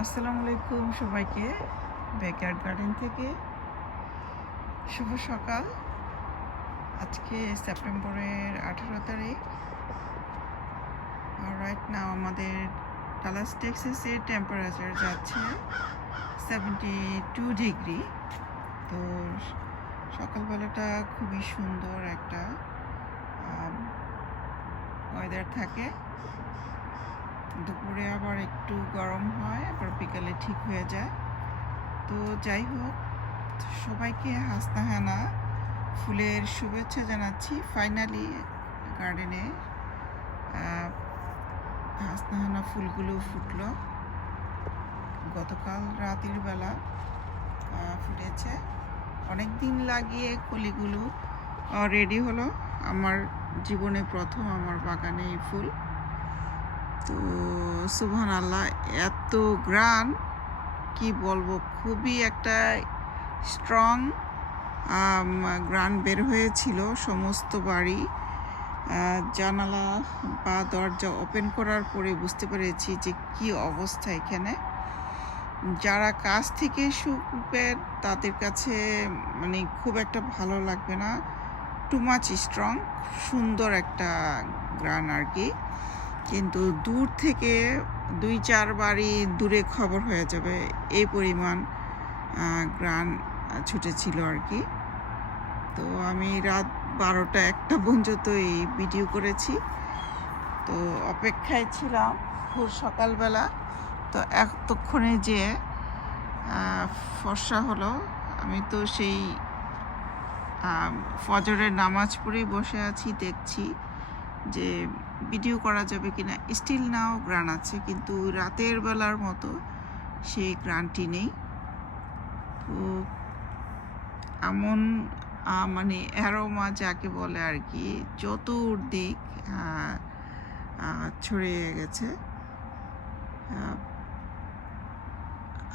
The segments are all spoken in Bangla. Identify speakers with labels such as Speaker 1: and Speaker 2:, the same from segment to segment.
Speaker 1: আসসালামু আলাইকুম সবাইকে ব্যাকয়ার্ড গার্ডেন থেকে। শুভ সকাল। আজকে সেপ্টেম্বরের আঠেরো তারিখ। রাইট নাও আমাদের ডালাস টেক্সাসের টেম্পারেচার যাচ্ছে সেভেন্টি টু ডিগ্রি তো সকালবেলাটা খুবই সুন্দর একটা ওয়েদার থাকে। দুপুরে আবার একটু গরম হয়, আবার বিকালে ঠিক হয়ে যায়। তো যাই হোক, সবাইকে হাসনাহানা, ফুলের শুভেচ্ছা জানাচ্ছি। ফাইনালি গার্ডেনে হাসনাহানা ফুলগুলো ফুটলো। গতকাল রাতের বেলা ফুটেছে। অনেক দিন লাগিয়ে কলিগুলো রেডি হলো। আমার জীবনে প্রথম আমার বাগানে এই ফুল। তো সুবহান আল্লাহ এত গ্রান কি বলব, খুবই একটা স্ট্রং গ্রান বের হয়েছিল সমস্ত বাড়ি। জানালা বা দরজা ওপেন করার পরে বুঝতে পেরেছি যে কি অবস্থা এখানে। যারা কাছ থেকে শুকবেন তাদের কাছে মানে খুব একটা ভালো লাগবে না। টু মাচ স্ট্রং সুন্দর একটা গ্রান আর কি। কিন্তু দূর থেকে দুই চার বাড়ি দূরে খবর হয়ে যাবে। এই পরিমাণ গ্রান ছুটেছিল আর কি। তো আমি রাত বারোটা একটা পর্যন্ত এই ভিডিও করেছি। তো অপেক্ষায় ছিলাম ভোর সকালবেলা। তো এতক্ষণে যে ফর্সা হলো, আমি তো সেই ফজরের নামাজ পড়েই বসে আছি, দেখছি যে ভিডিও করা যাবে কিনা স্টিল নাও গ্রান আছে, কিন্তু রাতের বেলার মতো সেই গ্রানটি নেই। তো এমন মানে অ্যারোমা যাকে বলে আর কি যত দিক ছড়িয়ে গেছে।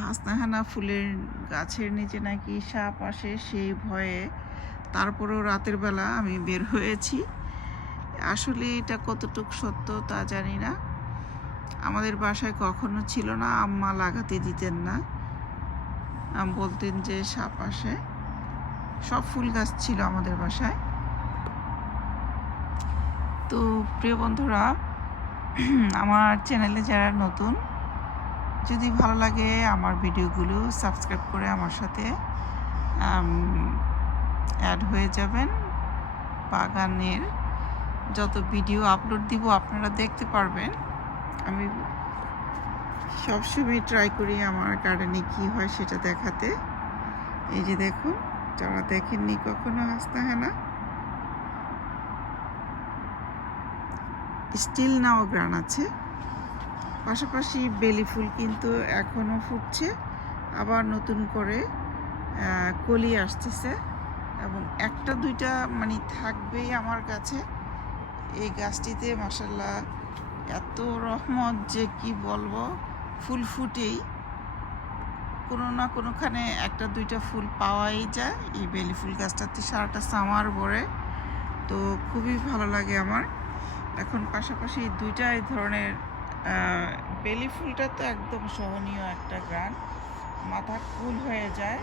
Speaker 1: হাসনাহানা ফুলের গাছের নিচে নাকি সাপ আসে সেই ভয়ে, তারপরেও রাতের বেলা আমি বের হয়েছি। আসলে এটা কতটুক সত্য তা জানি না। আমাদের বাসায় কখনো ছিল না, আম্মা লাগাতে দিতেন না। আম, বলতেন যে সাপ আসে। সব ফুল গাছ ছিল আমাদের বাসায়। তো প্রিয় বন্ধুরা, আমার চ্যানেলে যারা নতুন, যদি ভালো লাগে আমার ভিডিওগুলো সাবস্ক্রাইব করে আমার সাথে অ্যাড হয়ে যাবেন বাগানের যত ভিডিও আপলোড দিব, আপনারা দেখতে পারবেন। আমি সবসময় ট্রাই করি আমার গার্ডেনে কি হয় সেটা দেখাতে। এই যে দেখুন, যারা দেখেননি কখনো না স্টিল নাও গ্রান আছে। পাশাপাশি বেলি ফুল কিন্তু এখনও ফুটছে। আবার নতুন করে কলি আসতেছে। এবং একটা দুইটা মানে থাকবেই আমার কাছে। এই গাছটিতে মাসাল্লাহ এত রহমত যে কি বলব, ফুল ফুটেই। কোনো না কোনোখানে একটা দুইটা ফুল পাওয়াই যায়। এই বেলি ফুল গাছটাতে সারাটা সামার ভরে। তো খুবই ভালো লাগে আমার। এখন পাশাপাশি দুইটা এই ধরনের বেলি ফুলটা তো একদম সহনীয় একটা গান মাথা কুল হয়ে যায়।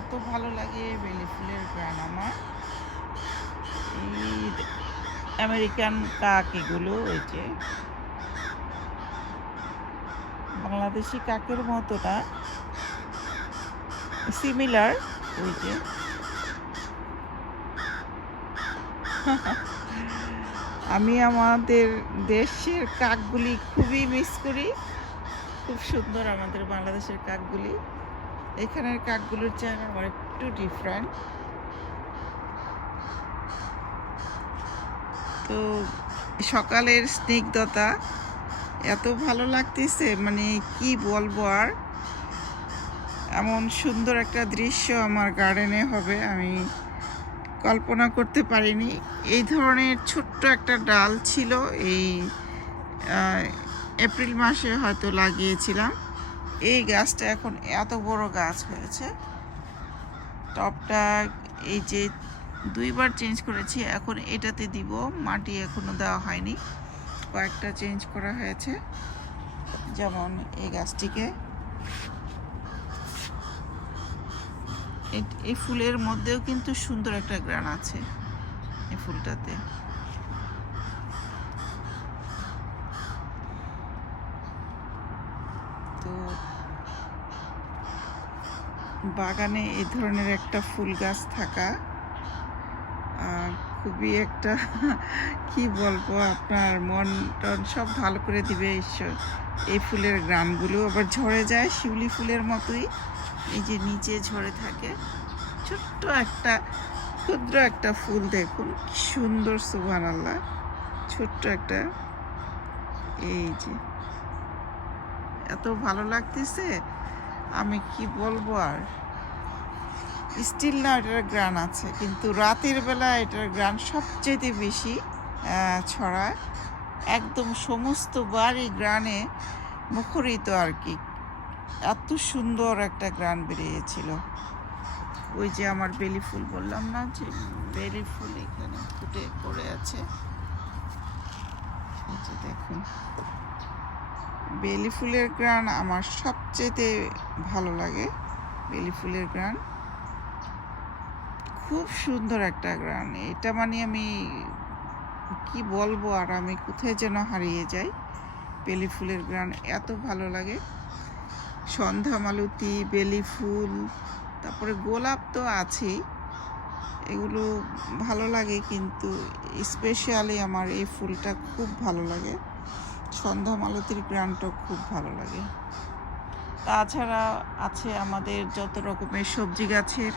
Speaker 1: এত ভালো লাগে বেলি ফুলের গান আমার। এই আমেরিকান কাক এগুলো যে, বাংলাদেশি কাকের মতোটা সিমিলার যে। আমি আমাদের দেশের কাকগুলি খুবই মিস করি। খুব সুন্দর আমাদের বাংলাদেশের কাকগুলি। এখানের কাকগুলোর চেহারা আমার একটু ডিফারেন্ট তো সকালের স্নিগ্ধতা এত ভালো লাগতেছে মানে কি বলব আর? এমন সুন্দর একটা দৃশ্য আমার গার্ডেনে হবে, আমি কল্পনা করতে পারিনি। এই ধরনের ছোট্ট একটা ডাল ছিল এই এপ্রিল মাসে হয়তো লাগিয়েছিলাম। এই গাছটা এখন এত বড় গাছ হয়েছে। টপটা এই যে দুইবার চেঞ্জ করেছি, এখন এটাতে দিব। মাটি এখনও দেওয়া হয়নি। কয়েকটা চেঞ্জ করা হয়েছে। যেমন এই গাছটিকে। এই ফুলের মধ্যেও কিন্তু সুন্দর একটা গ্রান আছে এই ফুলটাতে। তো বাগানে এই ধরনের একটা ফুল গাছ থাকা খুবই একটা, কি বলব, আপনার মন টন সব ভালো করে দিবে, ঈশ্বর। এই ফুলের গ্রানগুলো আবার ঝরে যায়, শিউলি ফুলের মতোই। এই যে নিচে ঝরে থাকে, ছোট্ট একটা, ক্ষুদ্র একটা ফুল দেখুন, কি সুন্দর সুবান আল্লাহ ছোট্ট একটা, এই যে। এত ভালো লাগতেছে, আমি কি বলব আর? স্টিল না এটার গ্রান আছে, কিন্তু রাতের বেলা এটার গ্রান সবচেয়ে বেশি ছড়ায়। একদম সমস্ত বাড়ি গ্রানে মুখরিত আর কি। এত সুন্দর একটা গ্রান বেরিয়েছিল। ওই যে আমার বেলি ফুল বললাম না, যে বেলি ফুল এখানে ফুটে পড়ে আছে। দেখুন, বেলি ফুলের গ্রান আমার সবচেয়ে ভালো লাগে, বেলি ফুলের গ্রান খুব সুন্দর একটা গ্রান এটা মানে আমি কি বলব আর আমি কোথায় যেন হারিয়ে যাই। বেলি ফুলের গ্রান এত ভালো লাগে। সন্ধ্যা মালতী, বেলি ফুল, তারপরে গোলাপ তো আছেই। এগুলো ভালো লাগে কিন্তু স্পেশালি আমার এই ফুলটা খুব ভালো লাগে। সন্ধ্যা মালতীর গ্রানটা খুব ভালো লাগে। তাছাড়া আছে আমাদের যত রকমের সবজি গাছের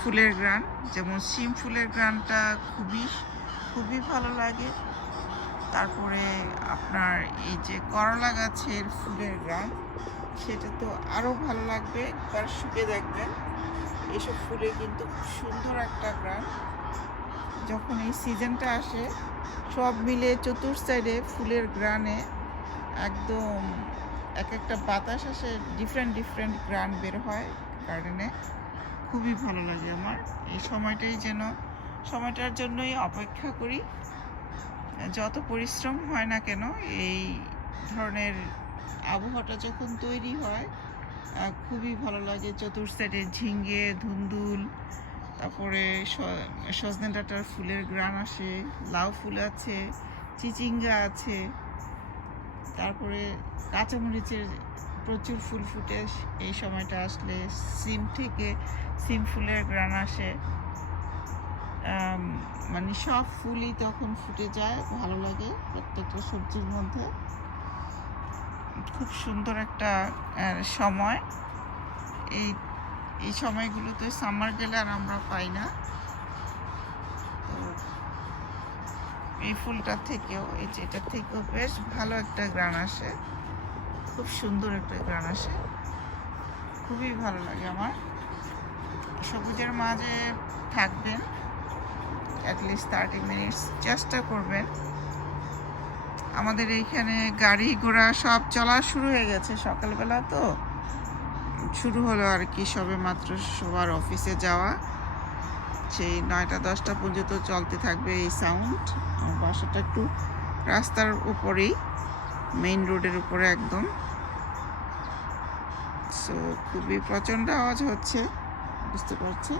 Speaker 1: ফুলের গ্রান, যেমন শিম ফুলের গ্রানটা খুবই খুবই ভালো লাগে। তারপরে আপনার এই যে করলা গাছের ফুলের গ্রান, সেটা তো আরও ভালো লাগবে, একবার শুকে দেখবেন। এসব ফুলে কিন্তু খুব সুন্দর একটা গ্রান। যখন এই সিজনটা আসে, সব মিলে চতুর সাইডে ফুলের গ্রানে একদম এক একটা বাতাস আসে ডিফারেন্ট ডিফারেন্ট গ্রান বের হয় গার্ডেনে খুবই ভালো লাগে আমার। এই সময়টাই যেন, সময়টার জন্যই অপেক্ষা করি। যত পরিশ্রম হয় না কেন, এই ধরনের আবহাওয়াটা যখন তৈরি হয় খুবই ভালো লাগে। চতুর সাইডে ঝিঙ্গে, ধুন্দুল, তারপরে সজনে ডাঁটার ফুলের গ্রান আসে, লাউ ফুল আছে, চিচিঙ্গা আছে, তারপরে কাঁচামরিচের প্রচুর ফুল ফুটে এই সময়টা আসলে সিম থেকে সিম ফুলের গ্রান আসে। মানে সব ফুলই তখন ফুটে যায়, ভালো লাগে প্রত্যেকটা সবজির মধ্যে। খুব সুন্দর একটা সময়। এই এই সময়গুলোতে সামার গেলে আর আমরা পাই না। তো এই ফুলটা থেকেও, এই যে এটা থেকেও বেশ ভালো একটা গ্রান আসে। খুব সুন্দর একটা গান আসে। খুবই ভালো লাগে আমার। সবুজের মাঝে থাকবেন অ্যাটলিস্ট থার্টি মিনিটস চেষ্টা করবেন। আমাদের এইখানে গাড়ি ঘোড়া সব চলা শুরু হয়ে গেছে সকালবেলা তো। শুরু হলো আর কি সবে মাত্র সবার অফিসে যাওয়া। সেই নয়টা, দশটা পর্যন্ত চলতে থাকবে এই সাউন্ড বাসাটা একটু রাস্তার উপরেই মেইন রোডের উপরে একদম। সো খুবই প্রচণ্ড আওয়াজ হচ্ছে, বুঝতে পারছি।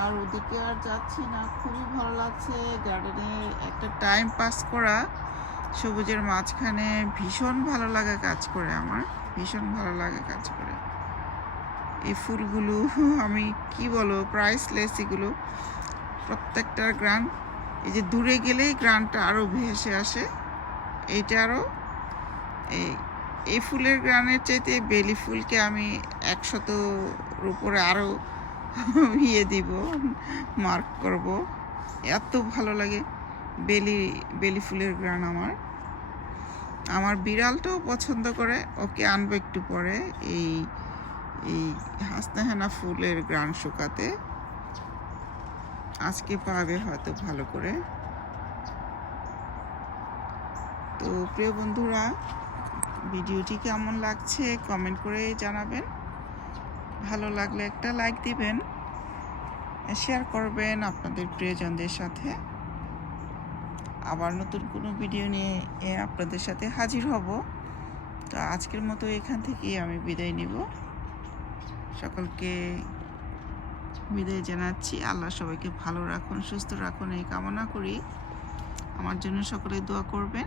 Speaker 1: আর ওদিকে আর যাচ্ছি না, খুবই ভালো লাগছে। গার্ডেনে একটা টাইম পাস করা, সবুজের মাঝখানে ভীষণ ভালো লাগা কাজ করে আমার, ভীষণ ভালো লাগে কাজ করে। এই ফুলগুলো, আমি কি বলব প্রাইসলেস এগুলো। প্রত্যেকটার গ্রান, এই যে দূরে গেলেই গ্রানটা আরও ভেসে আসে। এইটা আরও এই এই ফুলের গ্রানের চাইতে বেলি ফুলকে আমি একশতর উপরে আরও ইয়ে দিব মার্ক করব। এত ভালো লাগে বেলি বেলি ফুলের গ্রান আমার। আমার বিড়ালটাও পছন্দ করে, ওকে আনব একটু পরে এই এই হাসনাহেনা ফুলের গ্রান শুকাতে। আজকে পাবে হয়তো ভালো করে। তো প্রিয় বন্ধুরা ভিডিওটি কেমন লাগছে কমেন্ট করে জানাবেন। ভালো লাগলে একটা লাইক দিবেন শেয়ার করবেন আপনাদের প্রিয়জনদের সাথে। আবার নতুন কোনো ভিডিও নিয়ে আপনাদের সাথে হাজির হব। তো আজকের মতো এখান থেকেই আমি বিদায় নিব। সকলকে বিদায় জানাচ্ছি। আল্লাহ সবাইকে ভালো রাখুন, সুস্থ রাখুন, এই কামনা করি। আমার জন্য সকলে দোয়া করবেন।